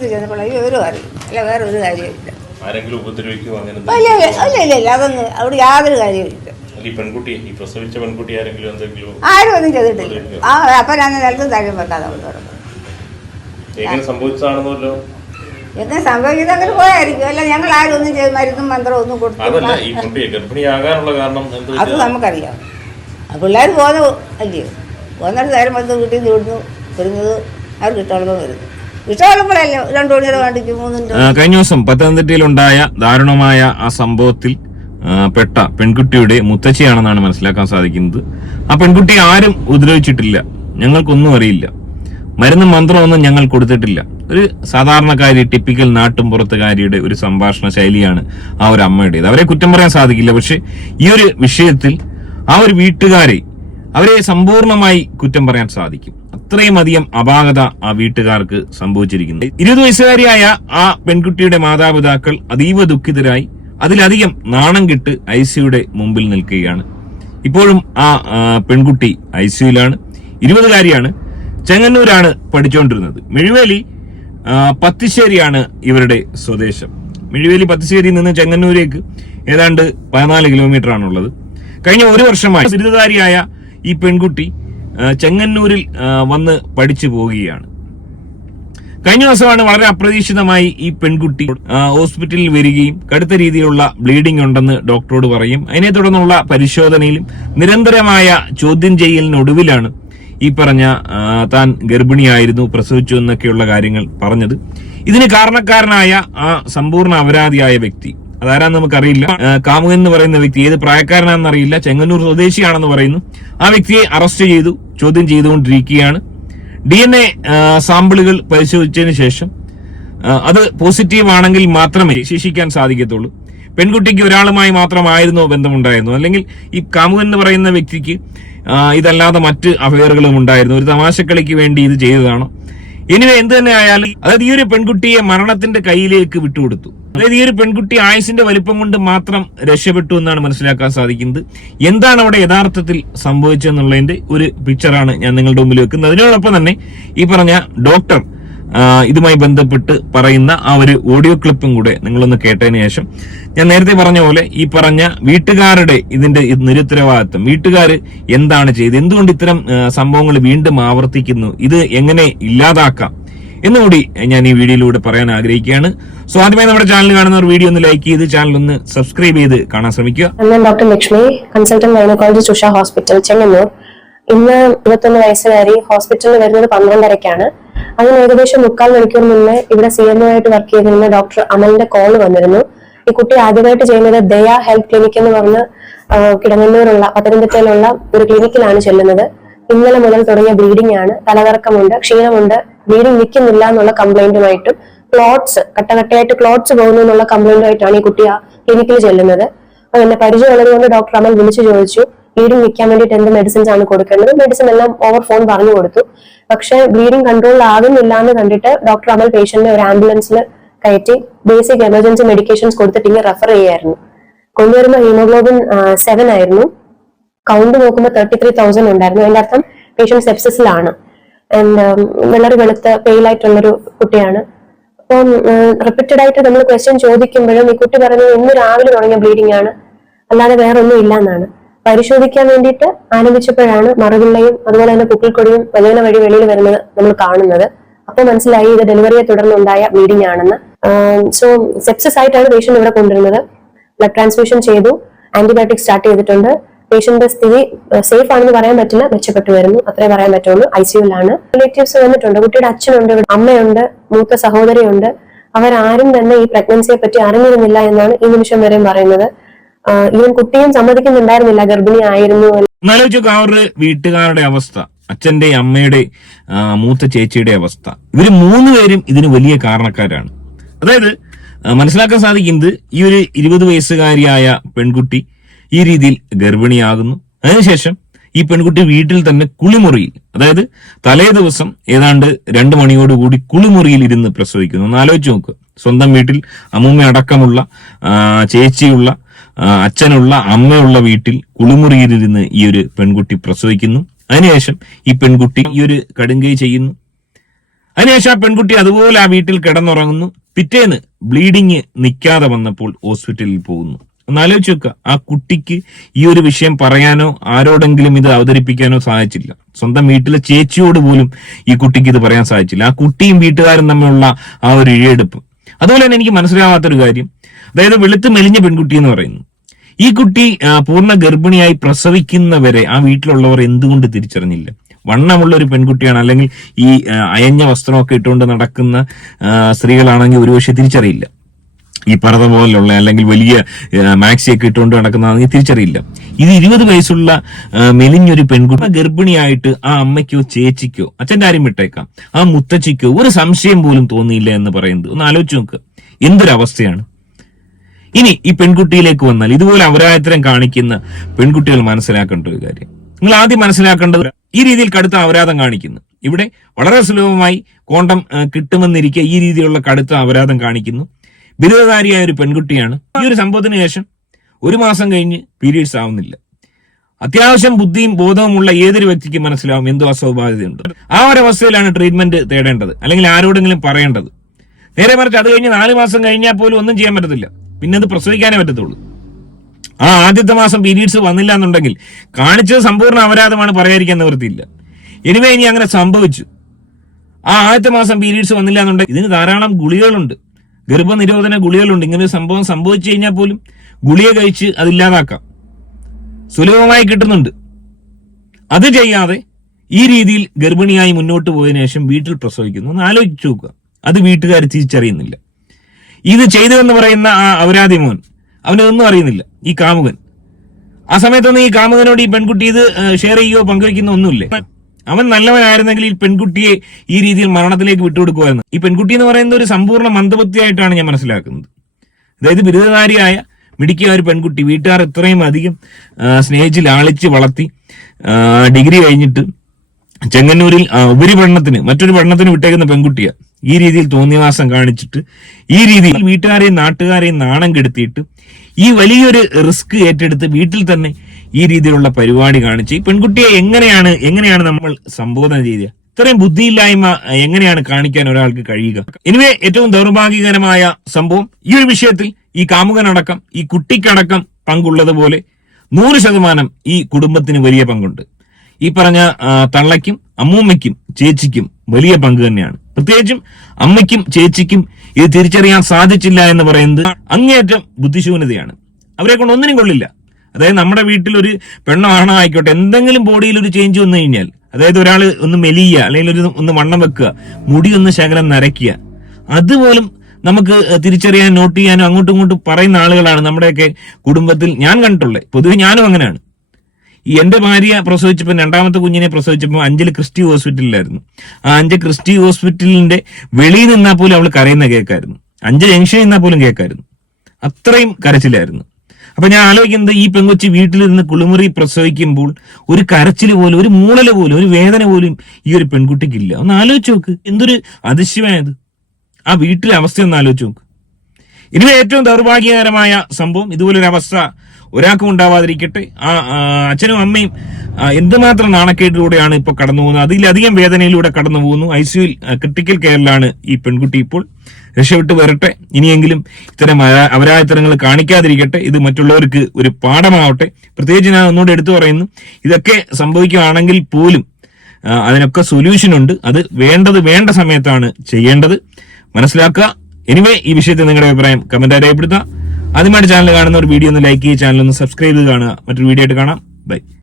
വിവരം അറിയും, അല്ല വേറെ ഒരു കാര്യമില്ല. ആരെങ്കിലും ഉപദ്രവിക്കുമോ അങ്ങനെ? അല്ല അതൊന്നും അവിടെ യാതൊരു കാര്യമില്ല. ഈ പെൺകുട്ടി, ഈ പ്രസവിച്ച പെൺകുട്ടി ആരെങ്കിലും എന്തെങ്കിലും ആരും ഒന്നും ചെയ്തിട്ടില്ല. അപ്പൊ ഞാൻ നിലത്തും താഴെയും വെക്കാതെ കൊണ്ടുവരണം. എങ്ങനെ സംഭവിച്ചതാണെന്നല്ലോ? എങ്ങനെ സംഭവിക്കുന്നത് അങ്ങനെ പോയായിരിക്കും. അല്ല ഞങ്ങൾ ആരും ഒന്നും ചെയ്ത് മരുന്നും മന്ത്രം ഒന്നും കൊടുത്തു. അതല്ല, ഈ കുട്ടിയെ ഗർഭിണിയാകാനുള്ള കാരണം അത് നമുക്കറിയാം. പിള്ളേർ പോകുന്നു അല്ലയോ, പോകുന്നിട്ട് നേരം വന്ന് വീട്ടിൽ നിന്ന് വിടുന്നു, വരുന്നത് അവർക്ക് ഇഷ്ടമുള്ളപ്പോൾ വരുന്നു. ഇഷ്ടമുള്ളപ്പോഴല്ലേ 2 മണിയുടെ വണ്ടിക്ക് 3. കഴിഞ്ഞ ദിവസം പത്തനംതിട്ടയിലുണ്ടായ ദാരുണമായ ആ സംഭവത്തിൽ പെട്ട പെൺകുട്ടിയുടെ മുത്തശ്ശിയാണെന്നാണ് മനസ്സിലാക്കാൻ സാധിക്കുന്നത്. ആ പെൺകുട്ടി ആരും ഉപദ്രവിച്ചിട്ടില്ല, ഞങ്ങൾക്കൊന്നും അറിയില്ല, മരുന്നും മന്ത്രമൊന്നും ഞങ്ങൾ കൊടുത്തിട്ടില്ല. ഒരു സാധാരണക്കാരി, ടിപ്പിക്കൽ നാട്ടുംപുറത്തുകാരിയുടെ ഒരു സംഭാഷണ ശൈലിയാണ് ആ ഒരു അമ്മയുടേത്. അവരെ കുറ്റം പറയാൻ സാധിക്കില്ല. പക്ഷെ ഈ ഒരു വിഷയത്തിൽ ആ ഒരു വീട്ടുകാരെ, അവരെ സമ്പൂർണമായി കുറ്റം പറയാൻ സാധിക്കും. അത്രയും അധികം അപാകത ആ വീട്ടുകാർക്ക് സംഭവിച്ചിരിക്കുന്നത്. 20 വയസ്സുകാരിയായ ആ പെൺകുട്ടിയുടെ മാതാപിതാക്കൾ അതീവ ദുഃഖിതരായി, അതിലധികം നാണം കെട്ട് ഐസിയുടെ മുമ്പിൽ നിൽക്കുകയാണ്. ഇപ്പോഴും ആ പെൺകുട്ടി ഐസിയുലാണ്. 20കാരിയാണ്, ചെങ്ങന്നൂരാണ് പഠിച്ചുകൊണ്ടിരുന്നത്. മിഴുവേലി പത്തിശ്ശേരിയാണ് ഇവരുടെ സ്വദേശം. മിഴുവേലി പത്തിശ്ശേരിയിൽ നിന്ന് ചെങ്ങന്നൂരേക്ക് ഏതാണ്ട് 14 കിലോമീറ്റർ ആണുള്ളത്. കഴിഞ്ഞ 1 വർഷമായി ബിരുദധാരിയായ ഈ പെൺകുട്ടി ചെങ്ങന്നൂരിൽ വന്ന് പഠിച്ചു പോവുകയാണ്. കഴിഞ്ഞ ദിവസമാണ് വളരെ അപ്രതീക്ഷിതമായി ഈ പെൺകുട്ടി ഹോസ്പിറ്റലിൽ വരികയും കടുത്ത രീതിയിലുള്ള ബ്ലീഡിംഗ് ഉണ്ടെന്ന് ഡോക്ടറോട് പറയും. അതിനെ തുടർന്നുള്ള പരിശോധനയിലും നിരന്തരമായ ചോദ്യം ചെയ്യലിനൊടുവിലാണ് ഈ പറഞ്ഞ താൻ ഗർഭിണിയായിരുന്നു, പ്രസവിച്ചു എന്നൊക്കെയുള്ള കാര്യങ്ങൾ പറഞ്ഞത്. ഇതിന് കാരണക്കാരനായ ആ സമ്പൂർണ്ണ അപരാധിയായ വ്യക്തി അതാരാന്ന് നമുക്കറിയില്ല. കാമുകൻ എന്ന് പറയുന്ന വ്യക്തി ഏത് പ്രായക്കാരനാണെന്ന് അറിയില്ല, ചെങ്ങന്നൂർ സ്വദേശിയാണെന്ന് പറയുന്നു. ആ വ്യക്തിയെ അറസ്റ്റ് ചെയ്തു, ചോദ്യം ചെയ്തുകൊണ്ടിരിക്കുകയാണ്. DNA സാമ്പിളുകൾ പരിശോധിച്ചതിന് ശേഷം അത് പോസിറ്റീവ് ആണെങ്കിൽ മാത്രമേ ശിക്ഷിക്കാൻ സാധിക്കത്തുള്ളൂ. പെൺകുട്ടിക്ക് ഒരാളുമായി മാത്രമായിരുന്നോ ബന്ധമുണ്ടായിരുന്നു, അല്ലെങ്കിൽ ഈ കാമുകൻ എന്ന് പറയുന്ന വ്യക്തിക്ക് ഇതല്ലാതെ മറ്റ് അഫയറുകളും ഉണ്ടായിരുന്നു, ഒരു തമാശക്കളിക്ക് വേണ്ടി ഇത് ചെയ്തതാണോ? എനിവേ എന്ത് തന്നെ ആയാലും, അതായത് ഈ ഒരു പെൺകുട്ടിയെ മരണത്തിന്റെ കയ്യിലേക്ക് വിട്ടുകൊടുത്തു. അതായത് ഈ ഒരു പെൺകുട്ടി ആയുസിന്റെ വലിപ്പം കൊണ്ട് മാത്രം രക്ഷപ്പെട്ടു എന്നാണ് മനസ്സിലാക്കാൻ സാധിക്കുന്നത്. എന്താണ് അവിടെ യഥാർത്ഥത്തിൽ സംഭവിച്ചെന്നുള്ളതിന്റെ ഒരു പിക്ചറാണ് ഞാൻ നിങ്ങളുടെ മുമ്പിൽ വെക്കുന്നത്. അതിനോടൊപ്പം തന്നെ ഈ പറഞ്ഞ ഡോക്ടർ ഇതുമായി ബന്ധപ്പെട്ട് പറയുന്ന ആ ഒരു ഓഡിയോ ക്ലിപ്പും കൂടെ നിങ്ങളൊന്ന് കേട്ടതിന് ശേഷം, ഞാൻ നേരത്തെ പറഞ്ഞ പോലെ ഈ പറഞ്ഞ വീട്ടുകാരുടെ ഇതിന്റെ നിരുത്തരവാദിത്വം, വീട്ടുകാർ എന്താണ് ചെയ്തത്, എന്തുകൊണ്ട് ഇത്തരം സംഭവങ്ങൾ വീണ്ടും ആവർത്തിക്കുന്നു, ഇത് എങ്ങനെ ഇല്ലാതാക്കാം എന്നുകൂടി ഞാൻ ഈ വീഡിയോയിലൂടെ പറയാൻ ആഗ്രഹിക്കുകയാണ്. സോ ആദ്യമായി നമ്മുടെ ചാനൽ കാണുന്നവർ വീഡിയോ ഒന്ന് ലൈക്ക് ചെയ്ത് ചാനൽ ഒന്ന് സബ്സ്ക്രൈബ് ചെയ്ത് കാണാൻ ശ്രമിക്കുക. ഞാൻ doctor Lakshmi, consultant gynaecologist Usha hospital, Chengannur. ഇന്ന് 21 വയസ്സുകാരി ഹോസ്പിറ്റലിൽ വരുന്നത് 12:30-ക്കാണ്. അതിന് ഏകദേശം 3/4 മണിക്കൂർ മുന്നേ ഇവിടെ CMO ആയിട്ട് വർക്ക് ചെയ്തിരുന്ന ഡോക്ടർ അമലിന്റെ കോൾ വന്നിരുന്നു. ഈ കുട്ടി ആദ്യമായിട്ട് ചെയ്യുന്നത് ദയ ഹെൽത്ത് ക്ലിനിക് എന്ന് പറഞ്ഞ് കിടങ്ങന്നൂരുള്ള പത്തനംതിട്ടയിലുള്ള ഒരു ക്ലിനിക്കിലാണ് ചെല്ലുന്നത്. ഇന്നലെ മുതൽ തുടങ്ങിയ ബ്ലീഡിംഗ് ആണ്, തലകറക്കമുണ്ട്, ക്ഷീണമുണ്ട്, ബ്ലീഡിംഗ് നിൽക്കുന്നില്ല എന്നുള്ള കംപ്ലൈന്റുമായിട്ടും ക്ലോട്ട്സ് കട്ടകട്ടയായിട്ട് ക്ലോട്ട്സ് പോകുന്നു എന്നുള്ള കംപ്ലൈന്റുമായിട്ടാണ് ഈ കുട്ടി ആ ക്ലിനിക്കിൽ ചെല്ലുന്നത്. അപ്പൊ എന്നെ പരിചയമുള്ളത് കൊണ്ട് ഡോക്ടർ അമൽ വിളിച്ചു ചോദിച്ചു ബ്ലീഡിംഗ് നിൽക്കാൻ വേണ്ടിയിട്ട് എന്ത് മെഡിസിൻസ് ആണ് കൊടുക്കേണ്ടത്. മെഡിസിൻ എല്ലാം ഓവർ ഫോൺ പറഞ്ഞു കൊടുത്തു. പക്ഷെ ബ്ലീഡിംഗ് കൺട്രോൾ ആകുന്നില്ല എന്ന് കണ്ടിട്ട് ഡോക്ടർ അമൽ പേഷ്യന്റിനെ ഒരു ആംബുലൻസിൽ കയറ്റി ബേസിക് എമർജൻസി മെഡിക്കേഷൻസ് കൊടുത്തിട്ട് ഇങ്ങനെ റെഫർ ചെയ്യായിരുന്നു. കൊണ്ടുവരുമ്പോൾ ഹീമോഗ്ലോബിൻ 7 ആയിരുന്നു. കൗണ്ട് നോക്കുമ്പോൾ 33,000 ഉണ്ടായിരുന്നു. അതിന്റെ അർത്ഥം പേഷ്യന്റ് സെപ്സിസിലാണ്. ആൻഡ് വളരെ വെളുത്ത പെയിലായിട്ടുള്ളൊരു കുട്ടിയാണ്. അപ്പം റിപ്പീറ്റഡ് ആയിട്ട് നമ്മൾ ക്വസ്റ്റ്യൻ ചോദിക്കുമ്പോഴും ഈ കുട്ടി പറയുന്നത് ഇന്ന് രാവിലെ തുടങ്ങിയ ബ്ലീഡിംഗ് ആണ്, അല്ലാതെ വേറെ ഒന്നും ഇല്ല എന്നാണ്. പരിശോധിക്കാൻ വേണ്ടിയിട്ട് ആരംഭിച്ചപ്പോഴാണ് മറുപിള്ളയും അതുപോലെ തന്നെ പുക്കിൾക്കൊടിയും വജൈന വഴി വെളിയിൽ വരുന്നത് നമ്മൾ കാണുന്നത്. അപ്പൊ മനസ്സിലായി ഇത് ഡെലിവറിയെ തുടർന്നുണ്ടായ ബ്ലീഡിംഗ് ആണെന്ന്. സോ സെപ്സിസ് ആയിട്ടാണ് പേഷ്യന്റ് ഇവിടെ കൊണ്ടുവരുന്നത്. ബ്ലഡ് ട്രാൻസ്ഫ്യൂഷൻ ചെയ്തു, ആന്റിബയോട്ടിക് സ്റ്റാർട്ട് ചെയ്തിട്ടുണ്ട്. പേഷ്യന്റിന്റെ സ്ഥിതി സേഫ് ആണെന്ന് പറയാൻ പറ്റില്ല, മെച്ചപ്പെട്ടു വരുന്നു, അത്രേ പറയാൻ പറ്റുള്ളൂ. ICUലാണ്. റിലേറ്റീവ്സ് വന്നിട്ടുണ്ട്, കുട്ടിയുടെ അച്ഛനുണ്ട്, അമ്മയുണ്ട്, മൂത്ത സഹോദരിയുണ്ട്. അവരാരും തന്നെ ഈ പ്രഗ്നൻസിയെ പറ്റി അറിഞ്ഞിരുന്നില്ല എന്നാണ് ഈ നിമിഷം വരെയും പറയുന്നത്. ഈവൻ കുട്ടിയും സമ്മതിക്കുന്നുണ്ടായിരുന്നില്ല ഗർഭിണി ആയിരുന്നു. എന്നാലോചിച്ചോക്കെ ആ ഒരു വീട്ടുകാരുടെ അവസ്ഥ, അച്ഛന്റെ അമ്മയുടെ മൂത്ത ചേച്ചിയുടെ അവസ്ഥ. ഇവര് 3 പേരും ഇതിന് വലിയ കാരണക്കാരാണ്. അതായത് മനസ്സിലാക്കാൻ സാധിക്കുന്നത് ഈ ഒരു 20 വയസ്സുകാരിയായ പെൺകുട്ടി ഈ രീതിയിൽ ഗർഭിണിയാകുന്നു. അതിനുശേഷം ഈ പെൺകുട്ടി വീട്ടിൽ തന്നെ കുളിമുറിയിൽ, അതായത് തലേ ദിവസം ഏതാണ്ട് 2 മണിയോടുകൂടി കുളിമുറിയിൽ ഇരുന്ന് പ്രസവിക്കുന്നു. ഒന്ന് ആലോചിച്ച് നോക്ക്. സ്വന്തം വീട്ടിൽ അമ്മൂമ്മ അടക്കമുള്ള ചേച്ചിയുള്ള അച്ഛനുള്ള അമ്മയുള്ള വീട്ടിൽ കുളിമുറിയിലിരുന്ന് ഈ ഒരു പെൺകുട്ടി പ്രസവിക്കുന്നു. അതിനുശേഷം ഈ പെൺകുട്ടി ഈ ഒരു കടുങ്കൈ ചെയ്യുന്നു. അതിനുശേഷം ആ പെൺകുട്ടി അതുപോലെ ആ വീട്ടിൽ കിടന്നുറങ്ങുന്നു. പിറ്റേന്ന് ബ്ലീഡിങ് നിൽക്കാതെ വന്നപ്പോൾ ഹോസ്പിറ്റലിൽ പോകുന്നു. ഒന്ന് ആലോചിച്ച് നോക്കുക, ആ കുട്ടിക്ക് ഈ ഒരു വിഷയം പറയാനോ ആരോടെങ്കിലും ഇത് അവതരിപ്പിക്കാനോ സാധിച്ചില്ല. സ്വന്തം വീട്ടിലെ ചേച്ചിയോട് പോലും ഈ കുട്ടിക്ക് ഇത് പറയാൻ സാധിച്ചില്ല. ആ കുട്ടിയും വീട്ടുകാരും തമ്മിലുള്ള ആ ഒരു ഇഴയെടുപ്പ്. അതുപോലെ തന്നെ എനിക്ക് മനസ്സിലാവാത്തൊരു കാര്യം, അതായത് വെളുത്ത് മെലിഞ്ഞ പെൺകുട്ടി എന്ന് പറയുന്നു, ഈ കുട്ടി പൂർണ്ണ ഗർഭിണിയായി പ്രസവിക്കുന്നവരെ ആ വീട്ടിലുള്ളവർ എന്തുകൊണ്ട് തിരിച്ചറിഞ്ഞില്ല? വണ്ണമുള്ള ഒരു പെൺകുട്ടിയാണ്, അല്ലെങ്കിൽ ഈ അയഞ്ഞ വസ്ത്രമൊക്കെ ഇട്ടുകൊണ്ട് നടക്കുന്ന സ്ത്രീകളാണെങ്കിൽ ഒരുപക്ഷെ തിരിച്ചറിയില്ല. ഈ പർദ്ദ പോലുള്ള അല്ലെങ്കിൽ വലിയ മാക്സിയൊക്കെ ഇട്ടുകൊണ്ട് നടക്കുന്നതാണെങ്കിൽ തിരിച്ചറിയില്ല. ഇത് 20 വയസ്സുള്ള മെലിഞ്ഞൊരു പെൺകുട്ടി ഗർഭിണിയായിട്ട് ആ അമ്മയ്ക്കോ ചേച്ചിക്കോ, അച്ഛൻ്റെ കാര്യം വിട്ടേക്കാം, ആ മുത്തച്ഛിക്കോ ഒരു സംശയം പോലും തോന്നിയില്ല എന്ന് പറയുന്നത് ഒന്ന് ആലോചിച്ച് നോക്കുക. എന്തൊരവസ്ഥയാണ്. ഇനി ഈ പെൺകുട്ടിയിലേക്ക് വന്നാൽ, ഇതുപോലെ അപരാധത്തരം കാണിക്കുന്ന പെൺകുട്ടികൾ മനസ്സിലാക്കേണ്ട ഒരു കാര്യം, നിങ്ങൾ ആദ്യം മനസ്സിലാക്കേണ്ടത്, ഈ രീതിയിൽ കടുത്ത അപരാധം കാണിക്കുന്നു. ഇവിടെ വളരെ സുലഭമായി കോണ്ടം കിട്ടുമെന്നിരിക്കെ ഈ രീതിയിലുള്ള കടുത്ത അപരാധം കാണിക്കുന്നു. ബിരുദധാരിയായ ഒരു പെൺകുട്ടിയാണ്. ഈ ഒരു സംഭവത്തിന് ശേഷം 1 മാസം കഴിഞ്ഞ് പീരീഡ്സ് ആവുന്നില്ല. അത്യാവശ്യം ബുദ്ധിയും ബോധവുമുള്ള ഏതൊരു വ്യക്തിക്ക് മനസ്സിലാവും എന്തോ അസ്വാഭാവികതയുണ്ട്. ആ ഒരു അവസ്ഥയിലാണ് ട്രീറ്റ്മെന്റ് തേടേണ്ടത്, അല്ലെങ്കിൽ ആരോടെങ്കിലും പറയേണ്ടത്. നേരെ മറിച്ച് അത് കഴിഞ്ഞ് 4 മാസം കഴിഞ്ഞാൽ പോലും ഒന്നും ചെയ്യാൻ പറ്റത്തില്ല. പിന്നെ അത് പ്രസവിക്കാനേ പറ്റത്തുള്ളൂ. ആ ആദ്യത്തെ മാസം പീരീഡ്സ് വന്നില്ല എന്നുണ്ടെങ്കിൽ കാണിച്ചത് സമ്പൂർണ്ണ അപരാധമാണ്, പറയാതിരിക്കാൻ നിവൃത്തിയില്ല. എനിവേ ഇനി അങ്ങനെ സംഭവിച്ചു, ആ ആദ്യത്തെ മാസം പീരീഡ്സ് വന്നില്ല എന്നുണ്ടെങ്കിൽ ഇതിന് ധാരാളം ഗുളികകളുണ്ട്, ഗർഭനിരോധന ഗുളികകളുണ്ട്. ഇങ്ങനെ ഒരു സംഭവം സംഭവിച്ചു കഴിഞ്ഞാൽ പോലും ഗുളിക കഴിച്ച് അതില്ലാതാക്കാം, സുലഭമായി കിട്ടുന്നുണ്ട്. അത് ചെയ്യാതെ ഈ രീതിയിൽ ഗർഭിണിയായി മുന്നോട്ട് പോയതിനു ശേഷം വീട്ടിൽ പ്രസവിക്കുന്നു. ഒന്ന് ആലോചിച്ചു നോക്കുക, അത് വീട്ടുകാർ തിരിച്ചറിയുന്നില്ല. ഇത് ചെയ്തതെന്ന് പറയുന്ന ആ അപരാധി മോൻ, അവനൊന്നും അറിയുന്നില്ല, ഈ കാമുകൻ. ആ സമയത്തൊന്നും ഈ കാമുകനോട് ഈ പെൺകുട്ടി ഇത് ഷെയർ ചെയ്യുകയോ പങ്കുവയ്ക്കുന്നോ ഒന്നുമില്ലേ. അവൻ നല്ലവനായിരുന്നെങ്കിൽ ഈ പെൺകുട്ടിയെ ഈ രീതിയിൽ മരണത്തിലേക്ക് വിട്ടുകൊടുക്കുമായിരുന്നു. ഈ പെൺകുട്ടി എന്ന് പറയുന്നത് ഒരു സമ്പൂർണ്ണ മന്ദബുദ്ധിയായിട്ടാണ് ഞാൻ മനസ്സിലാക്കുന്നത്. അതായത് ബിരുദധാരിയായ മിടുക്കിയ ഒരു പെൺകുട്ടി, വീട്ടുകാർ ഇത്രയും അധികം സ്നേഹിച്ച് ലാളിച്ച് വളർത്തി, ഡിഗ്രി കഴിഞ്ഞിട്ട് ചെങ്ങന്നൂരിൽ ഉപരിപഠനത്തിന് മറ്റൊരു പഠനത്തിന് വിട്ടേക്കുന്ന പെൺകുട്ടിയെ ഈ രീതിയിൽ തോന്നിയവാസം കാണിച്ചിട്ട്, ഈ രീതിയിൽ വീട്ടുകാരെയും നാട്ടുകാരെയും നാണം കെടുത്തിയിട്ട്, ഈ വലിയൊരു റിസ്ക് ഏറ്റെടുത്ത് വീട്ടിൽ തന്നെ ഈ രീതിയിലുള്ള പരിപാടി കാണിച്ച് ഈ പെൺകുട്ടിയെ എങ്ങനെയാണ് നമ്മൾ സംബോധന ചെയ്യുക? ഇത്രയും ബുദ്ധിയില്ലായ്മ എങ്ങനെയാണ് കാണിക്കാൻ ഒരാൾക്ക് കഴിയുക? എനിവേ, ഏറ്റവും ദൗർഭാഗ്യകരമായ സംഭവം, ഈ ഒരു വിഷയത്തിൽ ഈ കാമുകനടക്കം ഈ കുട്ടിക്കടക്കം പങ്കുള്ളതുപോലെ 100% ഈ കുടുംബത്തിന് വലിയ പങ്കുണ്ട്. ഈ പറഞ്ഞ തള്ളയ്ക്കും അമ്മൂമ്മയ്ക്കും ചേച്ചിക്കും വലിയ പങ്ക് തന്നെയാണ്. പ്രത്യേകിച്ചും അമ്മയ്ക്കും ചേച്ചിക്കും ഇത് തിരിച്ചറിയാൻ സാധിച്ചില്ല എന്ന് പറയുന്നത് അങ്ങേയറ്റം ബുദ്ധിശൂന്യതയാണ്. അവരെ കൊണ്ട് ഒന്നിനും കൊള്ളില്ല. അതായത് നമ്മുടെ വീട്ടിൽ ഒരു പെണ്ണോ ആണോ ആയിക്കോട്ടെ, എന്തെങ്കിലും ബോഡിയിൽ ഒരു ചേഞ്ച് വന്നു കഴിഞ്ഞാൽ, അതായത് ഒരാൾ ഒന്ന് മെലിയുക, അല്ലെങ്കിൽ ഒന്ന് വണ്ണം വെക്കുക, മുടി ഒന്ന് ശകലം നരയ്ക്കുക, അതുപോലും നമുക്ക് തിരിച്ചറിയാൻ, നോട്ട് ചെയ്യാനോ അങ്ങോട്ടും ഇങ്ങോട്ടും പറയുന്ന ആളുകളാണ് നമ്മുടെയൊക്കെ കുടുംബത്തിൽ ഞാൻ കണ്ടിട്ടുള്ളത്. പൊതുവെ ഞാനും അങ്ങനെയാണ്. ഈ എന്റെ ഭാര്യ പ്രസവിച്ചപ്പോൾ, 2ാമത്തെ കുഞ്ഞിനെ പ്രസവിച്ചപ്പോൾ അഞ്ചൽ ക്രിസ്റ്റി ഹോസ്പിറ്റലിലായിരുന്നു. ആ അഞ്ചൽ ക്രിസ്റ്റി ഹോസ്പിറ്റലിന്റെ വെളിയിൽ നിന്നാൽ പോലും അവൾ കരയുന്ന കേൾക്കായിരുന്നു. അഞ്ചൽ ജംഗ്ഷനിൽ നിന്നാൽ പോലും കേൾക്കായിരുന്നു. അത്രയും കരച്ചിലായിരുന്നു. അപ്പൊ ഞാൻ ആലോചിക്കുന്നത്, ഈ പെങ്കൊച്ചി വീട്ടിൽ നിന്ന് കുളിമുറി പ്രസവിക്കുമ്പോൾ ഒരു കരച്ചിൽ പോലും, ഒരു മൂളല് പോലും, ഒരു വേദന പോലും ഈ ഒരു പെൺകുട്ടിക്കില്ല. ഒന്ന് ആലോചിച്ച് നോക്ക്, എന്തൊരു അതിശയമായത്. ആ വീട്ടിലെ അവസ്ഥ ഒന്ന് ആലോചിച്ച് നോക്ക്. ഇനി ഏറ്റവും ദൗർഭാഗ്യകരമായ സംഭവം, ഇതുപോലൊരു അവസ്ഥ ഒരാൾക്കും ഉണ്ടാവാതിരിക്കട്ടെ. ആ അച്ഛനും അമ്മയും എന്തുമാത്രം നാണക്കേടിലൂടെയാണ് ഇപ്പോൾ കടന്നു പോകുന്നത്, അതിലധികം വേദനയിലൂടെ കടന്നു പോകുന്നു. ICUയിൽ ക്രിട്ടിക്കൽ കെയറിലാണ് ഈ പെൺകുട്ടി ഇപ്പോൾ. രക്ഷപ്പെട്ട് വരട്ടെ. ഇനിയെങ്കിലും ഇത്തരം അപരാധത്തരങ്ങൾ കാണിക്കാതിരിക്കട്ടെ. ഇത് മറ്റുള്ളവർക്ക് ഒരു പാഠമാവട്ടെ. പ്രത്യേകിച്ച് ഞാൻ ഒന്നുകൂടെ എടുത്തു പറയുന്നു, ഇതൊക്കെ സംഭവിക്കുകയാണെങ്കിൽ പോലും അതിനൊക്കെ സൊല്യൂഷൻ ഉണ്ട്. അത് വേണ്ട സമയത്താണ് ചെയ്യേണ്ടത്, മനസ്സിലാക്കുക. എനിവേ, ഈ വിഷയത്തിൽ നിങ്ങളുടെ അഭിപ്രായം കമന്റായി രേഖപ്പെടുത്തുക. ആദ്യമായിട്ട് ചാനൽ കാണുന്ന ഒരു വീഡിയോ ഒന്ന് ലൈക്ക് ചെയ്യുക, ചാനൽ ഒന്ന് സബ്സ്ക്രൈബ് ചെയ്ത് കാണുക. മറ്റൊരു വീഡിയോ ആയിട്ട് കാണാം. ബൈ.